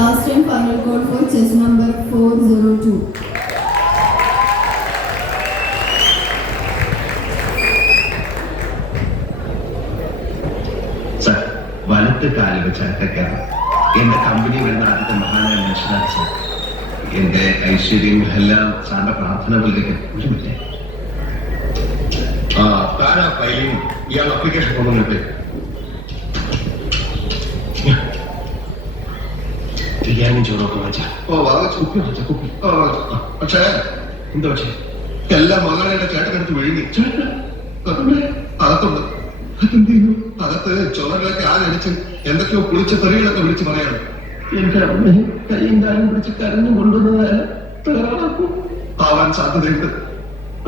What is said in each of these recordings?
last and final call for chess number 402. Sir, വലത്ത് കാല് വെച്ച് അറ്റക്കാണ് എന്റെ കമ്പനി വരുന്ന ആദ്യത്തെ മഹാനായ മനുഷ്യനാണ് സർ. എന്റെ ഐശ്വര്യം എല്ലാം സാറിന്റെ പ്രാർത്ഥനകളിലേക്ക് ഒരു മിനിറ്റ്. താരാ ഫയലിംഗ് ഇയാൾ അപ്ലിക്കേഷൻ കൊണ്ടുവന്നിട്ട് ബിരിയാണി ചോറൊക്കെ വാങ്ങിച്ച കുപ്പി വാങ്ങിച്ച കുപ്പി പക്ഷേ എന്താ പക്ഷേ എല്ലാം മകളുടെ ചേട്ടനടുത്ത് വിഴുങ്ങി അകത്തുണ്ട്. അതെന്ത് ചെയ്യുന്നു? അകത്ത് ചുമരിലൊക്കെ ആരടിച്ച് എന്തൊക്കെയോ കുളിച്ച തെറികളൊക്കെ വിളിച്ച് പറയാണ്. എന്റെ അമ്മയെ കൈയും കാലും പിടിച്ച് കരഞ്ഞു കൊണ്ടുവന്നതാവാൻ സാധ്യതയുണ്ട്.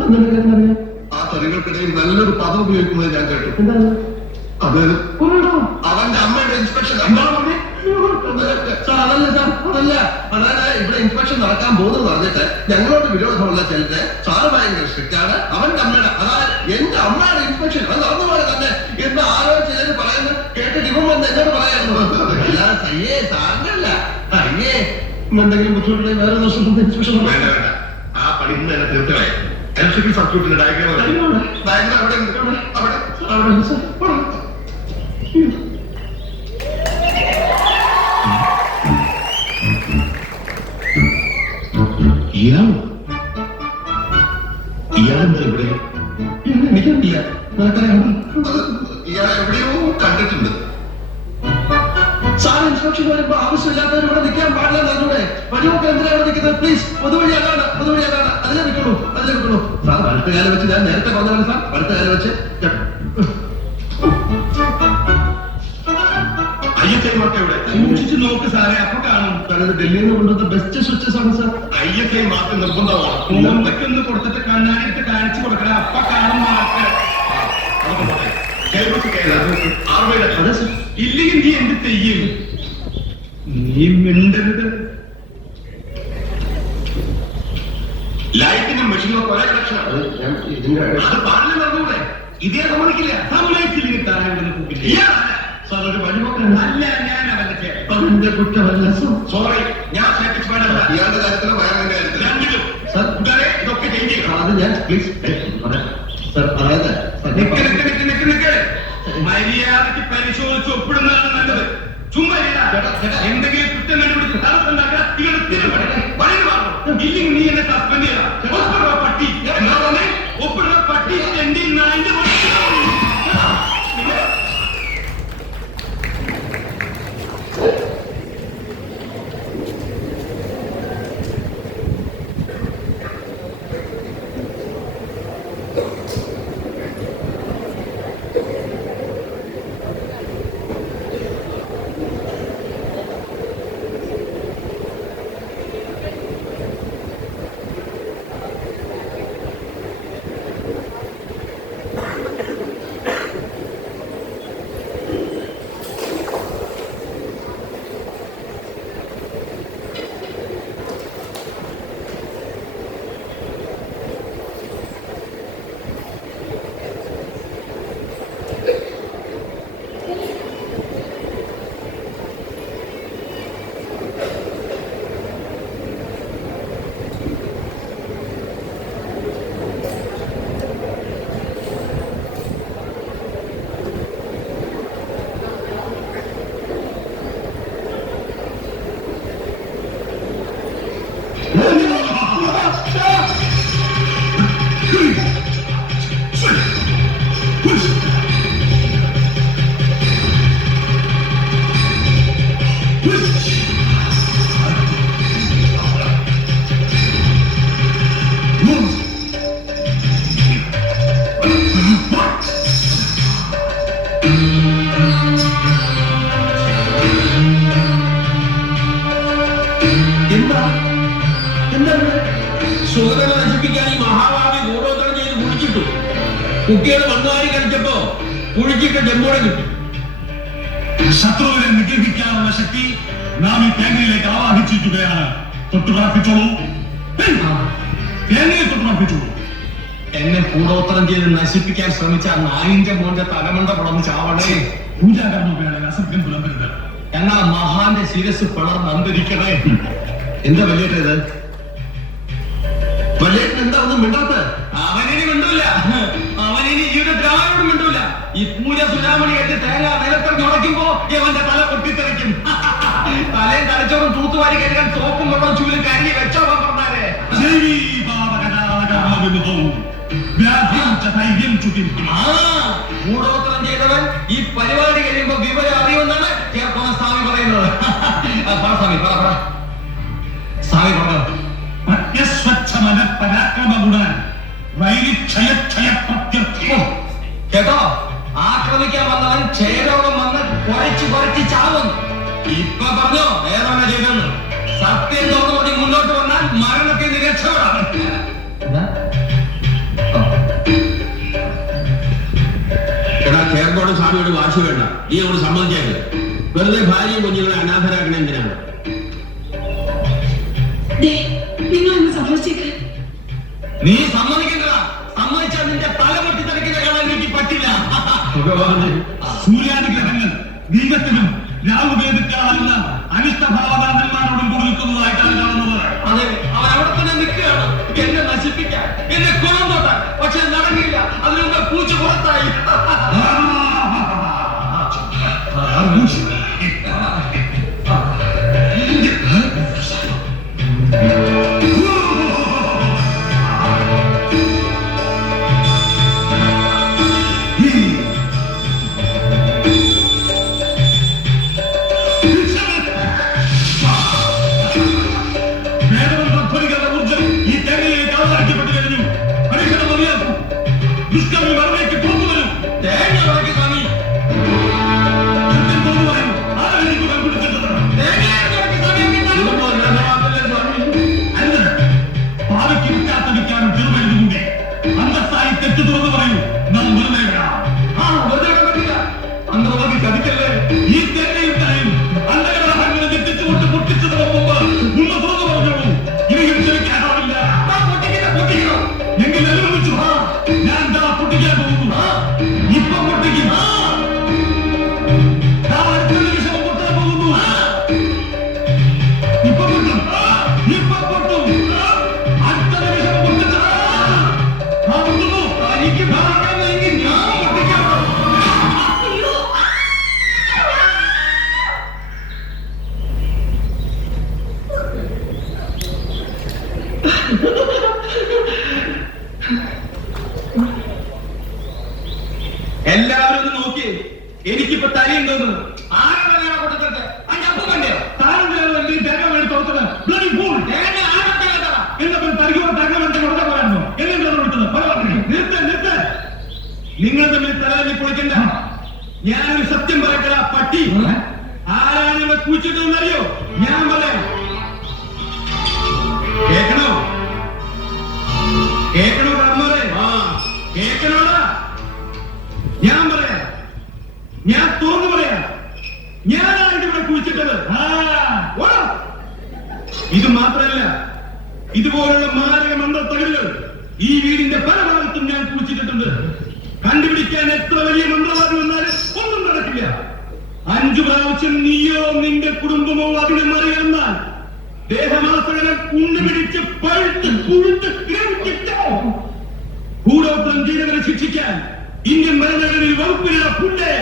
അങ്ങനെ ആ തെറികൾക്കിടയിൽ നല്ലൊരു പദം ഉപയോഗിക്കുന്നത് ഞാൻ കേട്ടു. അത് അവന്റെ അമ്മയുടെ ഇൻസ്പെക്ഷൻ. അതല്ല അതായത് ഇവിടെ ഇൻസ്പെക്ഷൻ നടക്കാൻ പോകുന്നത് പറഞ്ഞിട്ട് ഞങ്ങളോട് വിരോധമുള്ള ചിലര് സാറ് ഭയങ്കര സ്ട്രിക്റ്റ് ആണ്. അവന്റെ അമ്മയുടെ അതായത് എന്റെ അമ്മയുടെ ഇൻസ്പെക്ഷൻ അത് നടന്നു പോലെ തന്നെ എന്ന് ആരോ ചിലര് പറയുന്നത് കേട്ടിട്ട് ഇവൻ വന്ന് എന്നോട് പറയായിരുന്നു. അല്ലാതെ സയ്യേ സാറിനല്ല അയ്യേ എന്തെങ്കിലും ബുദ്ധിമുട്ടുണ്ടെങ്കിൽ വേറെ ദിവസം ഇൻസ്പെക്ഷൻ വേണ്ട. ആ പണി ഇന്ന് തന്നെ തീർച്ചയായി ഇലക്ട്രിക്കൽ സർക്യൂട്ടിന്റെ ഡയഗ്രാം അവിടെ അവിടെ ഇയാളെന്താ ഇവിടെ? എനിക്കറിയില്ല. ഇയാളെ എവിടെയോ കണ്ടിട്ടുണ്ട്. സാർ ഇൻസ്പെക്ഷൻ വരുമ്പോ ആവശ്യമില്ലാത്തവർ ഇവിടെ നിൽക്കാൻ പാടില്ല. എന്നൂടെ വഴിയൊക്കെ എന്തിനാണ് നിൽക്കുന്നത്? പ്ലീസ് പൊതുവഴി അതാണ് അതിലെ നിൽക്കണു സാർ. വലത്തുകാലം വെച്ച് ഞാൻ നേരത്തെ പറഞ്ഞതാണ് സാർ. വലത്തുകാലം വെച്ച് ISI ഇവിടെ സൂക്ഷിച്ചു നോക്ക് സാറേ. അപ്പൊ കാണും സാറത് ഡൽഹിയിൽ നിന്ന് കൊണ്ടുവന്ന ബെസ്റ്റ് സ്വിച്ചസ് ആണ് സാർ. ISI മാർക്ക് നിർബന്ധമാണ്. ഒന്ന് കൊടുത്തിട്ട് കണ്ണാടിയിട്ട് കാണിച്ചു കൊടുക്കണം. അപ്പൊ കാണും മാർക്ക്. ഇല്ലെങ്കിൽ നീ എന്ത് ചെയ്യും? നീ മിണ്ടരുത്. ലൈറ്റിനും മെഷീനും കുറെ കണക്ഷനാണ്. അത് പാടില്ല നടന്നൂടെ? ഇതേ സമ്മതിക്കില്ല. സമ്മതിച്ചില്ലെങ്കിൽ താഴെ സാർ ഒരു വഴിപോക്കല്ല. ഞാൻ അവന്റെ കുറ്റമല്ല. സോറി, ഞാൻ സാറ്റിസ്ഫൈഡ്. ഇയാളുടെ കാര്യത്തിലോ വയറിന്റെ കാര്യത്തിലോ രണ്ടിലും സാർ ഇതൊക്കെ ചേഞ്ച് ചെയ്യണം. അത് ഞാൻ പ്ലീസ് സാർ അതായത് മര്യാദയ്ക്ക് പരിശോധിച്ച് ഒപ്പിടുന്നതാണ് നല്ലത്. ചുമ്മാ എന്തെങ്കിലും കുറ്റം കണ്ടുപിടിച്ച് തടസ്സമുണ്ടാക്കാൻ ഇല്ലെങ്കിൽ നീ എന്നെ സസ്പെൻഡ് ചെയ്യണം. ഒപ്പിടുന്ന പട്ടി ഒപ്പിടുന്ന പട്ടി എന്റെ നായിന്റെ സുഗതനെ നശിപ്പിക്കാൻ ഈ മഹാഭാവി ഗൂഢോത്രം ചെയ്ത് കുഴിച്ചിട്ടു. കുട്ടികൾ മണ്ണുവാരി കളിച്ചപ്പോ കുഴിച്ചിട്ട് ജമ്മൂടെ കിട്ടി. ശത്രുവിനെ നിഗ്രഹിക്കാനുള്ള ശക്തി നാം ഈ തേങ്ങയിലേക്ക് ആവാഹിച്ചിരിക്കുകയാണ്. തൊട്ടുപ്രാർത്ഥിച്ചോളൂ, തേങ്ങയെ തൊട്ടുപ്രാർത്ഥിച്ചോളൂ. എന്നെ കൂടോത്രം ചെയ്ത് നശിപ്പിക്കാൻ ശ്രമിച്ച നായിന്റെ മോന്റെ തലമണ്ട പുറന്ന് ചാവണേ. പൂജാകർമ്മ വേളയിൽ അസഭ്യം പുലമ്പരുത്. എന്നാ മഹാന്റെ ശിരസ് പിളർന്ന് അന്തരിക്കണേ. എന്താ വലിയേട്ട ഇത്? വലിയേട്ടൻ എന്താ ഒന്നും മിണ്ടാത്ത? അവനിനി മിണ്ടൂല, അവനിനി ജീവിതത്തിലാരോടും മിണ്ടൂല. ഈ പൂജ സുനാമണി കെട്ടി തേങ്ങ നിലത്തിറങ്ങി ഉടയ്ക്കുമ്പോ ഇവന്റെ തല പൊട്ടിത്തെറിക്കും. തലയും തലച്ചോറും തൂത്തുവാരി കഴുകാൻ സോപ്പും വെള്ളം ചൂലും കരുതി വെച്ചോ പറഞ്ഞാലേ. മൂടോത്രം ചെയ്തവൻ ഈ പരിപാടി കഴിയുമ്പോ വിവരം അറിയുമെന്നാണ് ചേർക്കോണ സ്വാമി പറയുന്നത്. പറ സ്വാമി, പറ പറ സ്വാമി പറഞ്ഞോ. കേട്ടോ, ആക്രമിക്കാൻ വന്നവൻ ക്ഷയരോഗം വന്ന് കുറച്ച് ചാവും. ഇപ്പൊ പറഞ്ഞോ ഏതാണ് ചെയ്തെന്ന്. സത്യം തോന്നുകൂടി മുന്നോട്ട് വന്നാൽ മരണത്തെ രക്ഷപ്പെടാം. എടാ കേരളത്തോട് സ്വാമിയോട് വാശി വേണ്ട, നീ അവിടെ സമ്മതിച്ചേക്ക്. വെറുതെ ഭാര്യയും കുഞ്ഞുങ്ങളെ അനാഥരാക്കണ എന്തിനാണ്? നിങ്ങളൊന്ന് സമ്മതിച്ചേക്ക്. നീ സമ്മതിക്കേണ്ടതാ. സമ്മതിച്ചാൽ നിന്റെ തല പൊട്ടി തെറിക്കുന്ന കാണാൻ എനിക്ക് പറ്റില്ല. സൂര്യാനുഗ്രഹങ്ങൾ ദീപത്തിനും രാഹുവേദിക്കാളെന്ന അനിഷ്ടഭാവനാഥന്മാരോടും കൂടി നിൽക്കുന്നതായിട്ടാണ് കാണുന്നത്. അതെ, അവൻ അവിടെ തന്നെ നിൽക്കുകയാണ് എന്നെ നശിപ്പിക്കാൻ, എന്നെ കുളം തൊട്ടാൻ. പക്ഷെ നടന്നില്ല. അതിനു മുമ്പ് പൂച്ച പുറത്തായി. തേങ്ങ ഉടക്കി സ്വാമി, തെറ്റു തുറന്നു പറയൂ. നാം വെറുതെ വെറുതെ പറ്റില്ല. അന്തർവാദി ചതിക്കല്ലേ. ഈ തെറ്റയും തലയും അന്ധഗ്രഹങ്ങളെ ഞെട്ടിച്ചുകൊണ്ട് പൊട്ടിച്ചതിന് മുമ്പ് ഒന്ന് തുറന്നു പറഞ്ഞോളൂ. ഇനിയും ക്ഷമിക്കാനാവില്ല. പൊട്ടിക്കണം. എങ്കിൽ അനുഭവിച്ചു. ഞാൻ ദാ പൊട്ടിക്കാൻ പോകുന്നു. ഇപ്പൊ പൊട്ടിക്കും. ദാ അടുത്ത നിമിഷം പൊട്ടാൻ പോകുന്നു. ഇപ്പൊ പൊട്ടും. ഇപ്പൊ പൊട്ടും. അടുത്ത നിമിഷം പൊട്ടുന്ന പൊട്ടുന്നു. എനിക്ക് ഭാഗ്യമെങ്കിൽ ഞാൻ പൊട്ടിക്കാം. എല്ലാവരും ഒന്ന് നോക്കി. എനിക്കിപ്പോ തലയുണ്ടോന്ന്. ആരുടെ പൊട്ടത്തെ അതിന്റെ അപ്പം കണ്ടോ? താനെന്തിനാണ് എന്റെ തേങ്ങ വേണ്ടി തുറത്തത്? Bloody fool! തേങ്ങ ആരുടെ എന്നാ പിന്നെ തരികുമ്പോൾ തേങ്ങ വേണ്ടി കൊടുക്കാൻ പറയാമോ? എന്നെന്താണ് വിളിച്ചത്? നിർത്ത്. നിങ്ങൾ തമ്മിൽ തലവെല്ലി പൊളിക്കണ്ട. ഞാനൊരു സത്യം പറയട്ടെ. പട്ടി ആരാണ് ഇവിടെ കുഴിച്ചിട്ടെന്ന് അറിയോ? ഞാൻ പറയാം. കേൾക്കണോ കർമ്മരെ? കേൾക്കണോടാ? ഞാൻ പറയാം. ഞാൻ തുറന്നു പറയാം. ഞാനാണ് ഇവിടെ കുഴിച്ചിട്ടത്. ഇത് മാത്രമല്ല, ഇതുപോലുള്ള മാരക മന്ത്രത്തകലുകൾ ഈ വീടിന്റെ പല ഭാഗത്തും ഞാൻ കുഴിച്ചിട്ടിട്ടുണ്ട്. കണ്ടുപിടിക്കാൻ എത്ര വലിയ മന്ത്രവാദം വന്നാലും ഒന്നും നടക്കില്ല. 5 പ്രാവശ്യം നീയോ നിന്റെ കുടുംബമോ അതിനെ മറികടന്നാൽ ദേഹമാസകലം ഉണ്ടുപിടിച്ച് പഴുത്ത് കുഴുത്ത് ഗ്രഹിച്ചിട്ടോ കൂടോത്രം ചെയ്തവരെ ശിക്ഷിക്കാൻ ഇന്ത്യൻ ഭരണഘടനയിൽ വകുപ്പിലുള്ള പുണ്ടെ.